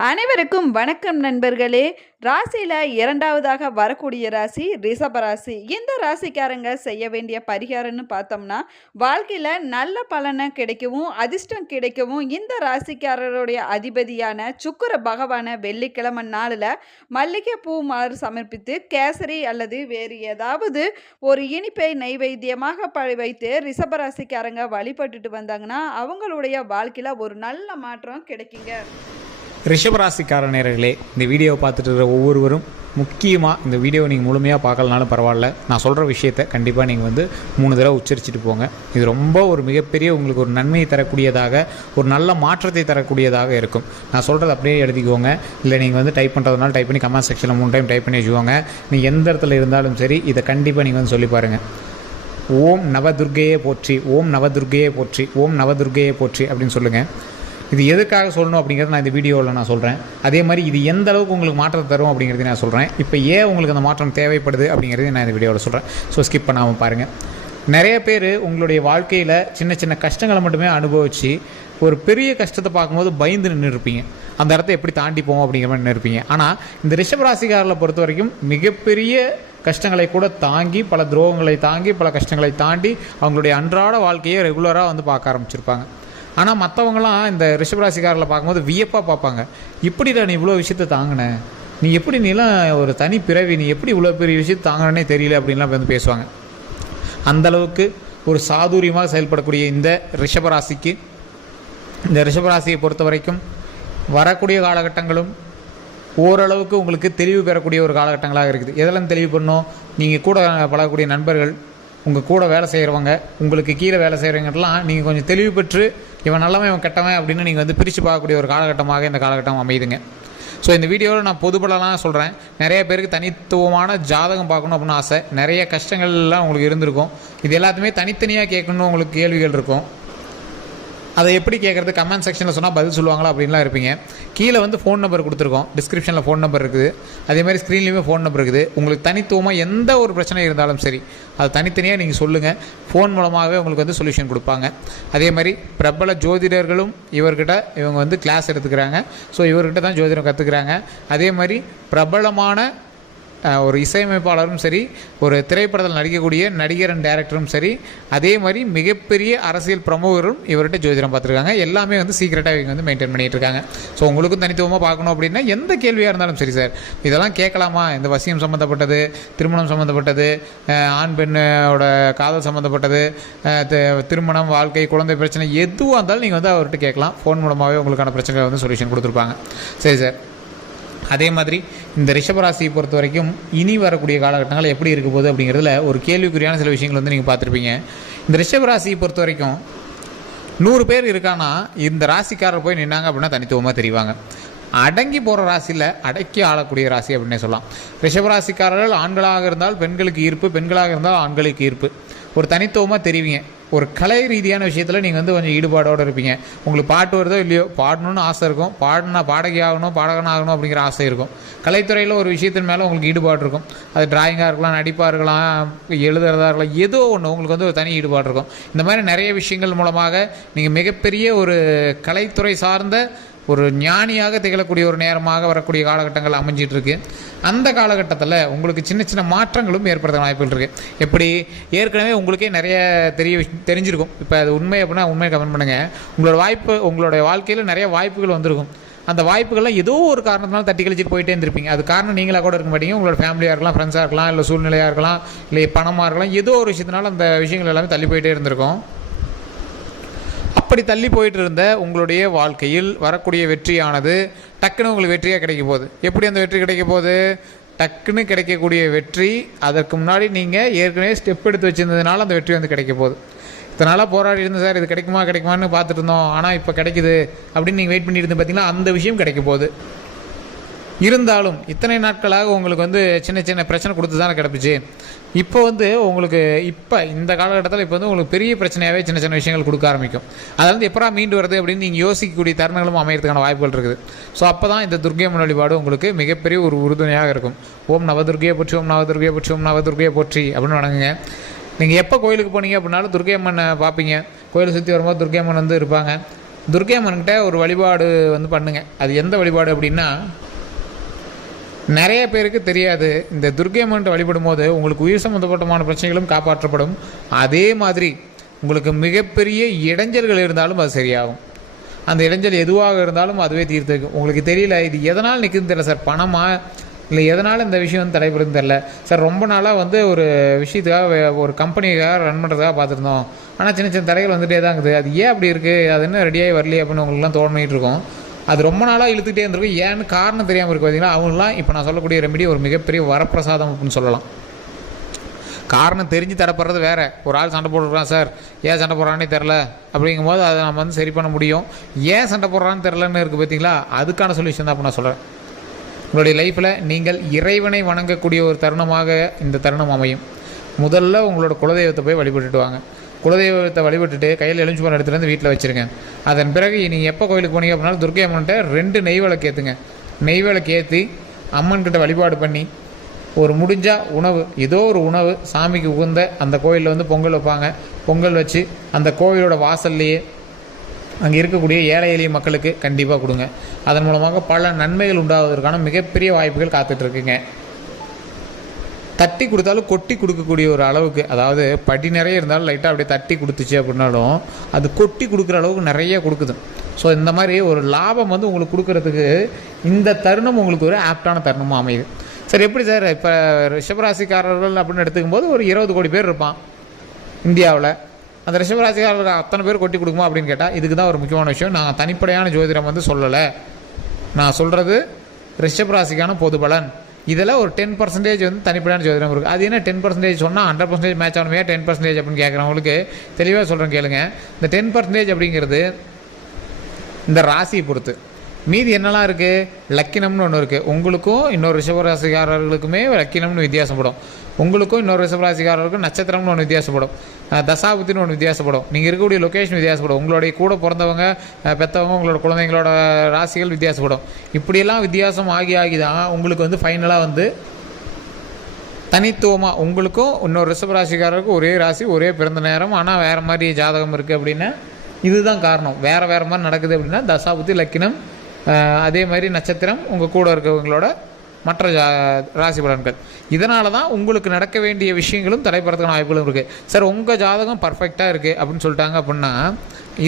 அனைவருக்கும் வணக்கம் நண்பர்களே. ராசியில் இரண்டாவதாக வரக்கூடிய ராசி ரிஷபராசி. இந்த ராசிக்காரங்க செய்ய வேண்டிய பரிகாரம்னு பார்த்தோம்னா, வாழ்க்கையில் நல்ல பலனை கிடைக்கவும் அதிர்ஷ்டம் கிடைக்கவும் இந்த ராசிக்காரருடைய அதிபதியான சுக்கிர பகவானை வெள்ளிக்கிழமை நாளில் மல்லிகை பூ மலர் சமர்ப்பித்து கேசரி அல்லது வேறு ஏதாவது ஒரு இனிப்பை நைவேத்தியமாக வைத்து ரிஷபராசிக்காரங்க வழிபட்டுட்டு வந்தாங்கன்னா அவங்களுடைய வாழ்க்கையில் ஒரு நல்ல மாற்றம் கிடைக்குங்க. ரிஷபராசிக்கார நேயர்களே, இந்த வீடியோவை பார்த்துட்டு இருக்கிற ஒவ்வொருவரும் முக்கியமாக இந்த வீடியோவை நீங்கள் முழுமையாக பார்க்கலனாலும் பரவாயில்ல, நான் சொல்கிற விஷயத்தை கண்டிப்பாக நீங்கள் 3 தடவை உச்சரிச்சுட்டு போங்க. இது ரொம்ப ஒரு மிகப்பெரிய உங்களுக்கு ஒரு நன்மையை தரக்கூடியதாக, ஒரு நல்ல மாற்றத்தை தரக்கூடியதாக இருக்கும். நான் சொல்கிறது அப்படியே எழுதிக்கோங்க. இல்லை நீங்கள் டைப் பண்ணுறதுனால டைப் பண்ணி கமெண்ட் செக்ஷனில் 3 டைம் டைப் பண்ணி வச்சுக்கோங்க. நீங்கள் எந்த இடத்துல இருந்தாலும் சரி, இதை கண்டிப்பாக நீங்கள் சொல்லி பாருங்கள். ஓம் நவதுர்கையே போற்றி, ஓம் நவதுர்கையே போற்றி, ஓம் நவதுர்கையே போற்றி அப்படின்னு சொல்லுங்கள். இது எதுக்காக சொல்லணும் அப்படிங்கிறத நான் இந்த வீடியோவில் நான் சொல்கிறேன். அதே மாதிரி இது எந்த அளவுக்கு உங்களுக்கு மாற்றத்தை தரும் அப்படிங்கிறது நான் சொல்கிறேன். இப்போ ஏன் உங்களுக்கு அந்த மாற்றம் தேவைப்படுது அப்படிங்கிறது நான் இந்த வீடியோவில் சொல்கிறேன். ஸோ ஸ்கிப் பண்ணாமல் பாருங்கள். நிறைய பேர் உங்களுடைய வாழ்க்கையில் சின்ன சின்ன கஷ்டங்களை மட்டுமே அனுபவித்து ஒரு பெரிய கஷ்டத்தை பார்க்கும்போது பயந்து நின்று இருப்பீங்க. அந்த இடத்த எப்படி தாண்டி போவோம் அப்படிங்கிற மாதிரி நின்று இருப்பீங்க. ஆனால் இந்த ரிஷபராசிக்காரர்களை பொறுத்த வரைக்கும் மிகப்பெரிய கஷ்டங்களை கூட தாங்கி, பல துரோகங்களை தாங்கி, பல கஷ்டங்களை தாண்டி அவங்களுடைய அன்றாட வாழ்க்கையை ரெகுலராக பார்க்க ஆரம்பிச்சிருப்பாங்க. ஆனால் மற்றவங்களாம் இந்த ரிஷபராசிக்காரில் பார்க்கும்போது வியப்பாக பார்ப்பாங்க. இப்படிடா நீ இவ்வளோ விஷயத்தை தாங்கின, நீலாம் ஒரு தனி பிறவி, நீ எப்படி இவ்வளோ பெரிய விஷயத்தை தாங்கினே தெரியல அப்படின்லாம் பேசுவாங்க. அந்தளவுக்கு ஒரு சாதுரியமாக செயல்படக்கூடிய இந்த ரிஷபராசியை பொறுத்த வரைக்கும் வரக்கூடிய காலகட்டங்களும் ஓரளவுக்கு உங்களுக்கு தெளிவு பெறக்கூடிய ஒரு காலகட்டங்களாக இருக்குது. எதெல்லாம் தெளிவு பண்ணோம், நீங்கள் கூட பழகக்கூடிய நண்பர்கள், உங்கள் கூட வேலை செய்கிறவங்க, உங்களுக்கு கீழே வேலை செய்கிறவங்கலாம் நீங்கள் கொஞ்சம் தெளிவு பெற்று இவன் நல்லவன் இவன் கெட்டவன் அப்படின்னு நீங்கள் பிரித்து பார்க்கக்கூடிய ஒரு காலகட்டமாக இந்த காலகட்டம் அமையுதுங்க. ஸோ இந்த வீடியோவில் நான் பொதுப்படலாம் சொல்கிறேன். நிறைய பேருக்கு தனித்துவமான ஜாதகம் பார்க்கணும் அப்படின்னு ஆசை, நிறைய கஷ்டங்கள்லாம் உங்களுக்கு இருந்திருக்கும். இது எல்லாத்தையுமே தனித்தனியாக கேட்கணும், உங்களுக்கு கேள்விகள் இருக்கும். அதை எப்படி கேட்குறது, கமெண்ட் செக்ஷனில் சொன்னால் பதில் சொல்லுவாங்களா அப்படின்லாம் இருப்பீங்க. கீழே ஃபோன் நம்பர் கொடுத்துருக்கோம், டிஸ்கிரிப்ஷனில் ஃபோன் நம்பர் இருக்குது, அதே மாதிரி ஸ்க்ரீன்லேயுமே ஃபோன் நம்பர் இருக்குது. உங்களுக்கு தனித்துவமாக எந்த ஒரு பிரச்சனை இருந்தாலும் சரி அது தனித்தனியாக நீங்கள் சொல்லுங்கள். ஃபோன் மூலமாகவே உங்களுக்கு சொல்யூஷன் கொடுப்பாங்க. அதே மாதிரி பிரபல ஜோதிடர்களும் இவங்க கிளாஸ் எடுத்துக்கிறாங்க. ஸோ இவர்கிட்ட தான் ஜோதிடம் கற்றுக்குறாங்க. அதே மாதிரி பிரபலமான ஒரு இசையமைப்பாளரும் சரி, ஒரு திரைப்படத்தில் நடிக்கக்கூடிய நடிகர் அண்ட் டைரக்டரும் சரி, அதே மாதிரி மிகப்பெரிய அரசியல் பிரமுகரும் இவர்கிட்ட ஜோதிடம் பார்த்துருக்காங்க. எல்லாமே சீக்கிரட்டாக இவங்க மெயின்டைன் பண்ணிகிட்டு இருக்காங்க. ஸோ உங்களுக்கும் தனித்துவமாக பார்க்கணும் அப்படின்னா எந்த கேள்வியாக இருந்தாலும் சரி, சார் இதெல்லாம் கேட்கலாமா, இந்த வசியம் சம்மந்தப்பட்டது, திருமணம் சம்மந்தப்பட்டது, ஆண் பெண்ணோட காதல் சம்மந்தப்பட்டது, திருமணம், வாழ்க்கை, குழந்தை பிரச்சனை, எதுவாக இருந்தாலும் நீங்கள் அவர்கிட்ட கேட்கலாம். ஃபோன் மூலமாகவே உங்களுக்கான பிரச்சனைகளை சொல்யூஷன் கொடுத்துருப்பாங்க. சரி சார், அதே மாதிரி இந்த ரிஷபராசியை பொறுத்த வரைக்கும் இனி வரக்கூடிய காலகட்டங்கள் எப்படி இருக்க போகுது அப்படிங்கிறதுல ஒரு கேள்விக்குறியான சில விஷயங்கள் நீங்கள் பார்த்துருப்பீங்க. இந்த ரிஷபராசியை பொறுத்த வரைக்கும் 100 பேர் இருக்கான்னா இந்த ராசிக்காரர் போய் நின்னாங்க அப்படின்னா தனித்துவமாக தெரிவாங்க. அடங்கி போகிற ராசியில் அடக்கி ஆளக்கூடிய ராசி அப்படின்னே சொல்லலாம். ரிஷபராசிக்காரர்கள் ஆண்களாக இருந்தால் பெண்களுக்கு ஈர்ப்பு, பெண்களாக இருந்தால் ஆண்களுக்கு ஈர்ப்பு, ஒரு தனித்துவமாக தெரிவிங்க. ஒரு கலை ரீதியான விஷயத்தில் நீங்கள் கொஞ்சம் ஈடுபாடோடு இருப்பீங்க. உங்களுக்கு பாட்டு வருதோ இல்லையோ, பாடணுன்னு ஆசை இருக்கும், பாடகி ஆகணும், பாடகனாகணும் அப்படிங்கிற ஆசை இருக்கும். கலைத்துறையில் ஒரு விஷயத்தின் மேலே உங்களுக்கு ஈடுபாடு இருக்கும். அது டிராயிங்காக இருக்கலாம், நடிப்பாக இருக்கலாம், எழுதுறதா இருக்கலாம், ஏதோ ஒன்று உங்களுக்கு ஒரு தனி ஈடுபாடு இருக்கும். இந்த மாதிரி நிறைய விஷயங்கள் மூலமாக நீங்கள் மிகப்பெரிய ஒரு கலைத்துறை சார்ந்த ஒரு ஞானியாக திகழக்கூடிய ஒரு நேரமாக வரக்கூடிய காலகட்டங்கள் அமைஞ்சிட்ருக்கு. அந்த காலகட்டத்தில் உங்களுக்கு சின்ன சின்ன மாற்றங்களும் ஏற்படுத்த வாய்ப்புகள் இருக்குது. எப்படி ஏற்கனவே உங்களுக்கே நிறைய தெரிஞ்சிருக்கும். இப்போ அது உண்மை அப்படின்னா உண்மையை கமெண்ட் பண்ணுங்கள். உங்களுடைய வாழ்க்கையில் நிறைய வாய்ப்புகள் வந்திருக்கும். அந்த வாய்ப்புகள்லாம் ஏதோ ஒரு காரணத்தினால தட்டி கழிச்சிட்டு போயிட்டே இருந்திருப்பீங்க. அது காரணம் நீங்களாக கூட இருக்க மாட்டீங்க, உங்களோட ஃபேமிலியாக இருக்கலாம், ஃப்ரெண்ட்ஸாக இருக்கலாம், இல்லை சூழ்நிலையாக இருக்கலாம், இல்லை பணமாக இருக்கலாம், ஏதோ ஒரு விஷயத்தினால அந்த விஷயங்கள் எல்லாமே தள்ளி போயிட்டே இருந்திருக்கும். அப்படி தள்ளி போயிட்டு இருந்த உங்களுடைய வாழ்க்கையில் வரக்கூடிய வெற்றியானது டக்குன்னு உங்களுக்கு வெற்றியாக கிடைக்க போகுது. எப்படி அந்த வெற்றி கிடைக்க போகுது? டக்குன்னு கிடைக்கக்கூடிய வெற்றி அதற்கு முன்னாடி நீங்கள் ஏற்கனவே ஸ்டெப் எடுத்து வச்சுருந்ததுனால அந்த வெற்றி கிடைக்க போகுது. இதனால் போராடி இருந்தேன் சார், இது கிடைக்குமான்னு பார்த்துட்டு இருந்தோம், ஆனால் இப்போ கிடைக்குது அப்படின்னு நீங்கள் வெயிட் பண்ணிட்டு இருந்தீங்க பார்த்தீங்கன்னா, அந்த விஷயம் கிடைக்க போகுது. இருந்தாலும் இத்தனை நாட்களாக உங்களுக்கு சின்ன சின்ன பிரச்சனை கொடுத்து தானே கிடப்பிச்சு. இப்போ உங்களுக்கு இப்போ இந்த காலகட்டத்தில் இப்போ உங்களுக்கு பெரிய பிரச்சனையாகவே சின்ன சின்ன விஷயங்கள் கொடுக்க ஆரம்பிக்கும். அதில் எப்படா மீண்டு வருது அப்படின்னு நீங்கள் யோசிக்கக்கூடிய தருணங்களும் அமையறதுக்கான வாய்ப்புகள் இருக்குது. ஸோ அப்போ தான் இந்த துர்க்கையம்மன் வழிபாடு உங்களுக்கு மிகப்பெரிய ஒரு உறுதுணையாக இருக்கும். ஓம் நவதுர்கையை போற்றி, ஓம் நவதுர்கையை போற்றி, ஓம் நவதுர்கையை போற்றி அப்படின்னு வணங்குங்க. நீங்கள் எப்போ கோயிலுக்கு போனீங்க அப்படின்னாலும் துர்க்கையம்மனை பார்ப்பீங்க. கோயிலை சுற்றி வரும்போது துர்க்கையம்மன் இருப்பாங்க. துர்க்கை அம்மன்கிட்ட ஒரு வழிபாடு வந்து பண்ணுங்கள். அது எந்த வழிபாடு அப்படின்னா, நிறைய பேருக்கு தெரியாது. இந்த துர்க்கை அம்மன்கிட்ட வழிபடும் போது உங்களுக்கு உயிர் சம்மந்தப்பட்டமான பிரச்சனைகளும் காப்பாற்றப்படும். அதே மாதிரி உங்களுக்கு மிகப்பெரிய இடைஞ்சல்கள் இருந்தாலும் அது சரியாகும். அந்த இடைஞ்சல் எதுவாக இருந்தாலும் அதுவே தீர்த்து வைக்கும். உங்களுக்கு தெரியல இது எதனால் நிற்குதுன்னு தெரியல சார், பணமா இல்லை எதனால் இந்த விஷயம் வந்து தடைபடுதுன்னு தெரில சார். ரொம்ப நாளாக வந்து ஒரு விஷயத்துக்காக ஒரு கம்பெனிக்காக ரன் பண்ணுறதுக்காக பார்த்துருந்தோம். ஆனால் சின்ன சின்ன தடைகள் வந்துகிட்டே தான் இருக்குது. அது ஏன் அப்படி இருக்குது, அது என்ன ரெடியாகி வரலையே அப்படின்னு உங்களுக்குலாம் தோணிட்டு இருக்கும். அது ரொம்ப நாளாக இழுத்துக்கிட்டே இருந்திருக்கும். ஏன்னு காரணம் தெரியாமல் இருக்குது பார்த்தீங்களா. அவங்களாம் இப்போ நான் சொல்லக்கூடிய ரெமெடி ஒரு மிகப்பெரிய வரப்பிரசாதம் அப்படின்னு சொல்லலாம். காரணம் தெரிஞ்சு தடப்படுறது வேறு. ஒரு ஆள் சண்டை போட்டுருக்கான் சார், ஏன் சண்டை போடுறானே தெரில அப்படிங்கும் போது அதை நம்ம வந்து சரி பண்ண முடியும். ஏன் சண்டை போடுறான்னு தெரிலன்னு இருக்குது பார்த்தீங்களா, அதுக்கான சொல்யூஷன் தான் அப்போ நான் சொல்கிறேன். உங்களுடைய லைஃப்பில் நீங்கள் இறைவனை வணங்கக்கூடிய ஒரு தருணமாக இந்த தருணம் அமையும். முதல்ல உங்களோட குலதெய்வத்தை போய் வழிபட்டுட்டு வாங்க. குலதெய்வத்தை வழிபட்டுட்டு கையில் எலுமிச்சம்பழம் எடுத்துகிட்டு வந்து வீட்டில் வச்சுருங்க. அதன் பிறகு நீங்கள் எப்போ கோயிலுக்கு போனீங்க அப்படின்னாலும் துர்க்கை அம்மன்கிட்ட 2 நெய் விளக்கு ஏற்றுங்க. நெய் விளக்கு ஏற்றி அம்மன்கிட்ட வழிபாடு பண்ணி ஒரு முடிஞ்சால் உணவு, ஏதோ ஒரு உணவு சாமிக்கு உகந்த அந்த கோயிலில் வந்து பொங்கல் வைப்பாங்க. பொங்கல் வச்சு அந்த கோயிலோட வாசல்லையே அங்கே இருக்கக்கூடிய ஏழை எளிய மக்களுக்கு கண்டிப்பாக கொடுங்க. அதன் மூலமாக பல நன்மைகள் உண்டாவதற்கான மிகப்பெரிய வாய்ப்புகள் காத்துட்ருக்குங்க. தட்டி கொடுத்தாலும் கொட்டி கொடுக்கக்கூடிய ஒரு அளவுக்கு, அதாவது படி நிறைய இருந்தாலும் லைட்டாக அப்படியே தட்டி கொடுத்துச்சு அப்படின்னாலும் அது கொட்டி கொடுக்குற அளவுக்கு நிறைய கொடுக்குது. ஸோ இந்த மாதிரி ஒரு லாபம் வந்து உங்களுக்கு கொடுக்கறதுக்கு இந்த தருணம் உங்களுக்கு ஒரு ஆப்டான தருணமாக அமையுது. சார் எப்படி சார், இப்போ ரிஷபராசிக்காரர்கள் அப்படின்னு எடுத்துக்கும்போது ஒரு 20 கோடி பேர் இருப்பான் இந்தியாவில். அந்த ரிஷபராசிக்காரர்கள் அத்தனை பேர் கொட்டி கொடுக்குமா அப்படின்னு கேட்டால் இதுக்கு தான் ஒரு முக்கியமான விஷயம். நான் தனிப்படையான ஜோதிடம் வந்து சொல்லலை, நான் சொல்கிறது ரிஷபராசிக்கான பொது பலன். இதில் ஒரு 10% வந்து தனிப்படையான ஜோதிடம் இருக்குது. அது என்ன 10% சொன்னால் 100% மேட்ச் ஆகணுமே, 10% அப்படின்னு கேட்குறவங்களுக்கு தெளிவாக சொல்கிறேன் கேளுங்க. இந்த 10% அப்படிங்கிறது இந்த ராசியை பொறுத்து. மீதி என்னெல்லாம் இருக்குது, லக்கினம்னு ஒன்று இருக்குது. உங்களுக்கும் இன்னொரு ரிஷபராசிக்காரர்களுக்குமே லக்கினம்னு வித்தியாசப்படும். உங்களுக்கும் இன்னொரு ரிஷபராசிக்காரர்களுக்கும் நட்சத்திரம்னு ஒன்று வித்தியாசப்படும், தசாபுத்தின்னு ஒன்று வித்தியாசப்படும், நீங்கள் இருக்கக்கூடிய லொக்கேஷன் வித்தியாசப்படும், உங்களுடைய கூட பிறந்தவங்க பெற்றவங்க உங்களோட குழந்தைங்களோட ராசிகள் வித்தியாசப்படும். இப்படியெல்லாம் வித்தியாசம் ஆகி தான் உங்களுக்கு வந்து ஃபைனலாக வந்து தனித்துவமாக உங்களுக்கும் இன்னொரு ரிஷபராசிக்காரருக்கும் ஒரே ராசி ஒரே பிறந்த நேரம் ஆனால் வேறு மாதிரி ஜாதகம் இருக்குது அப்படின்னா இதுதான் காரணம். வேறு மாதிரி நடக்குது அப்படின்னா தசாபுத்தி லக்கினம் அதே மாதிரி நட்சத்திரம் உங்கள் கூட இருக்கிறவங்களோட மற்ற ராசி பலன்கள். இதனால தான் உங்களுக்கு நடக்க வேண்டிய விஷயங்களும் தடைப்படுறதுக்கான வாய்ப்புகளும் இருக்குது. சார் உங்கள் ஜாதகம் பர்ஃபெக்டாக இருக்குது அப்படின்னு சொல்லிட்டாங்க அப்படின்னா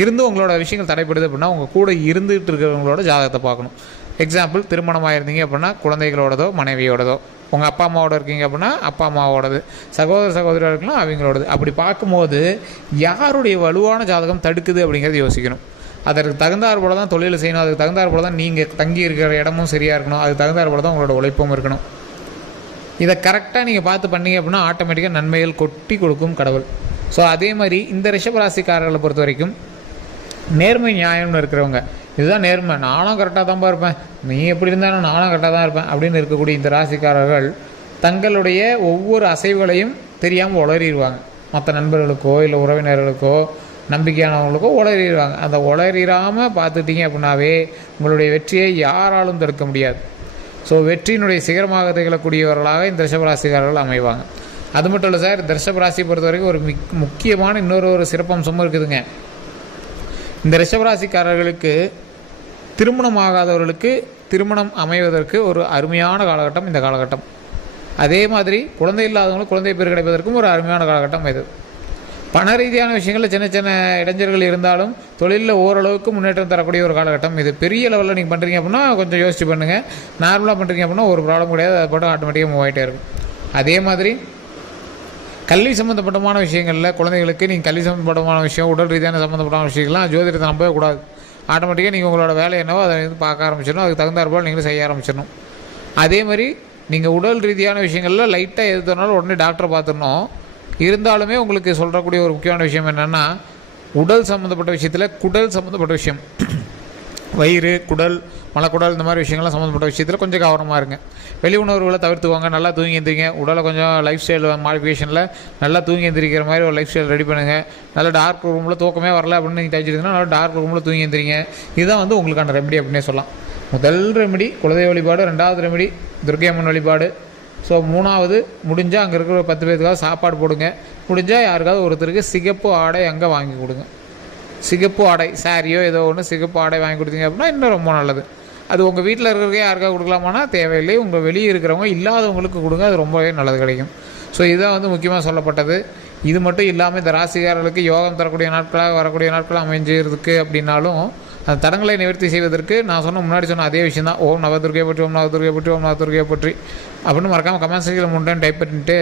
இருந்து உங்களோட விஷயங்கள் தடைப்படுது அப்படின்னா உங்கள் கூட இருந்துகிட்டு இருக்கிறவங்களோட ஜாதகத்தை பார்க்கணும். எக்ஸாம்பிள், திருமணமாக இருந்தீங்க அப்படின்னா குழந்தைகளோடதோ மனைவியோடதோ, உங்கள் அப்பா அம்மாவோட இருக்கீங்க அப்படின்னா அப்பா அம்மாவோடது, சகோதரராக இருக்கலாம் அவங்களோடது. அப்படி பார்க்கும்போது யாருடைய வலுவான ஜாதகம் தடுக்குது அப்படிங்கிறது யோசிக்கணும். அதற்கு தகுந்தாற் போல தான் தொழில் செய்யணும், அதுக்கு தகுந்தாற் போல தான் நீங்கள் தங்கி இருக்கிற இடமும் சரியாக இருக்கணும், அதுக்கு தகுந்தாற் போல தான் உங்களோட உழைப்பும் இருக்கணும். இதை கரெக்டாக நீங்கள் பார்த்து பண்ணீங்க அப்படின்னா ஆட்டோமேட்டிக்காக நன்மைகள் கொட்டி கொடுக்கும் கடவுள். ஸோ அதே மாதிரி இந்த ரிஷபராசிக்காரர்களை பொறுத்த வரைக்கும் நேர்மை நியாயம்னு இருக்கிறவங்க, இதுதான் நேர்மை, நானும் கரெக்டாக தான் இருப்பேன், நீ எப்படி இருந்தாலும் நானும் கரெக்டாக தான் இருப்பேன் அப்படின்னு இருக்கக்கூடிய இந்த ராசிக்காரர்கள் தங்களுடைய ஒவ்வொரு அசைவுகளையும் தெரியாமல் உளறிடுவாங்க. மற்ற நண்பர்களுக்கோ இல்லை உறவினர்களுக்கோ நம்பிக்கையானவங்களுக்கோ உளறிடுவாங்க. அந்த உளறிடாமல் பார்த்துட்டிங்க அப்படின்னாவே உங்களுடைய வெற்றியை யாராலும் தடுக்க முடியாது. ஸோ வெற்றியினுடைய சிகரமாக திகழக்கூடியவர்களாக இந்த ரிஷபராசிக்காரர்கள் அமைவாங்க. அது மட்டும் இல்லை சார், இந்த ரிஷபராசியை பொறுத்த வரைக்கும் ஒரு முக்கியமான இன்னொரு சிறப்பம்சமும் இருக்குதுங்க. இந்த ரிஷபராசிக்காரர்களுக்கு திருமணம் ஆகாதவர்களுக்கு திருமணம் அமைவதற்கு ஒரு அருமையான காலகட்டம் இந்த காலகட்டம். அதே மாதிரி குழந்தை இல்லாதவங்களுக்கு குழந்தை பேர் கிடைப்பதற்கும் ஒரு அருமையான காலகட்டம் இது. பண ரீதியான விஷயங்களில் சின்ன சின்ன இடைஞ்சல்கள் இருந்தாலும் தொழிலில் ஓரளவுக்கு முன்னேற்றம் தரக்கூடிய ஒரு காலகட்டம் இது. பெரிய லெவலில் நீங்கள் பண்ணுறீங்க அப்படின்னா கொஞ்சம் யோசிச்சு பண்ணுங்கள். நார்மலாக பண்ணுறீங்க அப்படின்னா ஒரு ப்ராப்ளம் கிடையாது, அது போட்டு ஆட்டோமேட்டிக்காக மூவ் ஆகிட்டே இருக்கும். அதே மாதிரி கல்வி சம்மந்தப்பட்டமான விஷயங்களில் குழந்தைகளுக்கு நீங்கள் கல்வி சம்மந்தப்பட்டமான விஷயம், உடல் ரீதியான சம்மந்தப்பட்டமான விஷயங்கள்லாம் ஜோதிடத்தை நம்பவே கூடாது. ஆட்டோமேட்டிக்காக நீங்கள் உங்களோட வேலை என்னவோ அதை வந்து பார்க்க ஆரம்பிச்சிடணும், அதுக்கு தகுந்தாற்போல் நீங்களும் செய்ய ஆரம்பிச்சிடணும். அதே மாதிரி நீங்கள் உடல் ரீதியான விஷயங்களில் லைட்டாக எது தோணாலும் உடனே டாக்டரை பார்த்துடணும். இருந்தாலுமே உங்களுக்கு சொல்கிறக்கூடிய ஒரு முக்கியமான விஷயம் என்னென்னா, உடல் சம்மந்தப்பட்ட விஷயத்தில் குடல் சம்மந்தப்பட்ட விஷயம், வயிறு, குடல், மலக்குடல், இந்த மாதிரி விஷயங்கள்லாம் சம்மந்தப்பட்ட விஷயத்தில் கொஞ்சம் கவனமாக இருங்க. வெளி உணவுகளை தவிர்த்துவாங்க. நல்லா தூங்கி எந்திரிங்க. உடலை கொஞ்சம் லைஃப் ஸ்டைல் மாடிஃபிகேஷனில் நல்லா தூங்கி எந்திரிக்கிற மாதிரி ஒரு லைஃப் ஸ்டைல் ரெடி பண்ணுங்கள். நல்லா டார்க் ரூமில் தூக்கமே வரல அப்படின்னு நீங்கள் தச்சுருந்தீங்கன்னா நல்லா டார்க் ரூமில் தூங்கி எந்திரிங்க. இதுதான் வந்து உங்களுக்கான ரெமெடி அப்படின்னே சொல்லலாம். முதல் ரெமெடி குலதெய்வ வழிபாடு, 2வது ரெமெடி துர்க்கை அம்மன் வழிபாடு. ஸோ 3வது முடிஞ்சால் அங்கே இருக்கிற ஒரு 10 பேருக்காவது சாப்பாடு போடுங்க. முடிஞ்சால் யாருக்காவது ஒருத்தருக்கு சிகப்பு ஆடை அங்கே வாங்கி கொடுங்க. சிகப்பு ஆடை சாரியோ ஏதோ ஒன்று சிகப்பு ஆடை வாங்கி கொடுத்தீங்க அப்படின்னா இன்னும் ரொம்ப நல்லது. அது உங்கள் வீட்டில் இருக்கிறவங்க யாருக்காக கொடுக்கலாமான்னா தேவையில்லை, உங்கள் வெளியே இருக்கிறவங்க இல்லாதவங்களுக்கு கொடுங்க, அது ரொம்பவே நல்லது கிடைக்கும். ஸோ இதுதான் வந்து முக்கியமாக சொல்லப்பட்டது. இது மட்டும் இல்லாமல் இந்த ராசிக்காரர்களுக்கு யோகம் தரக்கூடிய நாட்களாக வரக்கூடிய நாட்களாக அமைஞ்சிருக்கு அப்படின்னாலும் அந்த தடங்களை நிவர்த்தி செய்வதற்கு நான் முன்னாடி சொன்ன அதே விஷயம் தான். ஓம் நவதுர்கை பற்றி, ஓம் நவதுர்கை பற்றி, ஓம் நவதுர்கை பற்றி அப்படின்னு மறக்காமல் கமெண்ட் செக்ஷனில் 3 டைம் டைப் பண்ணிட்டு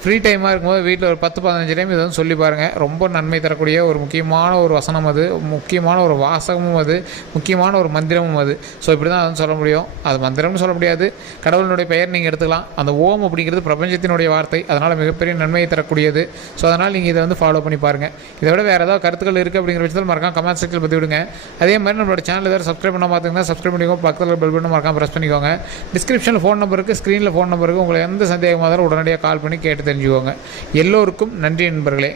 ஃப்ரீ டைமாக இருக்கும்போது வீட்டில் ஒரு 10-15 டைம் இதை வந்து சொல்லி பாருங்கள். ரொம்ப நன்மை தரக்கூடிய ஒரு முக்கியமான ஒரு வசனம் அது, முக்கியமான ஒரு வாசகமும் அது, முக்கியமான ஒரு மந்திரமும் அது. ஸோ இப்படி தான் வந்து சொல்ல முடியும். அது மந்திரம்னு சொல்ல முடியாது, கடவுளினுடைய பெயர் நீங்கள் எடுத்துக்கலாம். அந்த ஓம் அப்படிங்கிறது பிரபஞ்சத்தினுடைய வார்த்தை, அதனால் மிகப்பெரிய நன்மையை தரக்கூடியது. ஸோ அதனால் நீங்கள் இதை வந்து ஃபாலோ பண்ணி பாருங்கள். இதை விட வேறு ஏதாவது கருத்துக்கள் இருக்குது அப்படிங்கிற விஷயத்தில் மறக்காம கமெண்ட் செக்ஷனில் பற்றி விடுங்க. அதே மாதிரி நம்மளோட சேனல் ஏதாவது சப்ஸ்கிரைப் பண்ண பார்த்தீங்கன்னா சப்ஸ்கிரைப் பண்ணிக்கோங்க, பக்கத்தில் பெல் பட்டன் மறக்காம ப்ரெஸ் பண்ணிக்கோங்க. டிஸ்கிரிப்ஷனில் ஃபோன் நம்பருக்கு, ஸ்க்ரீனில் ஃபோன் நம்பருக்கு உங்களுக்கு எந்த சந்தேகமாக இருந்தாலும் உடனடியாக கால் பண்ணி கேட்டு தெரிஞ்சுக்கோங்க. எல்லோருக்கும் நன்றி நண்பர்களே.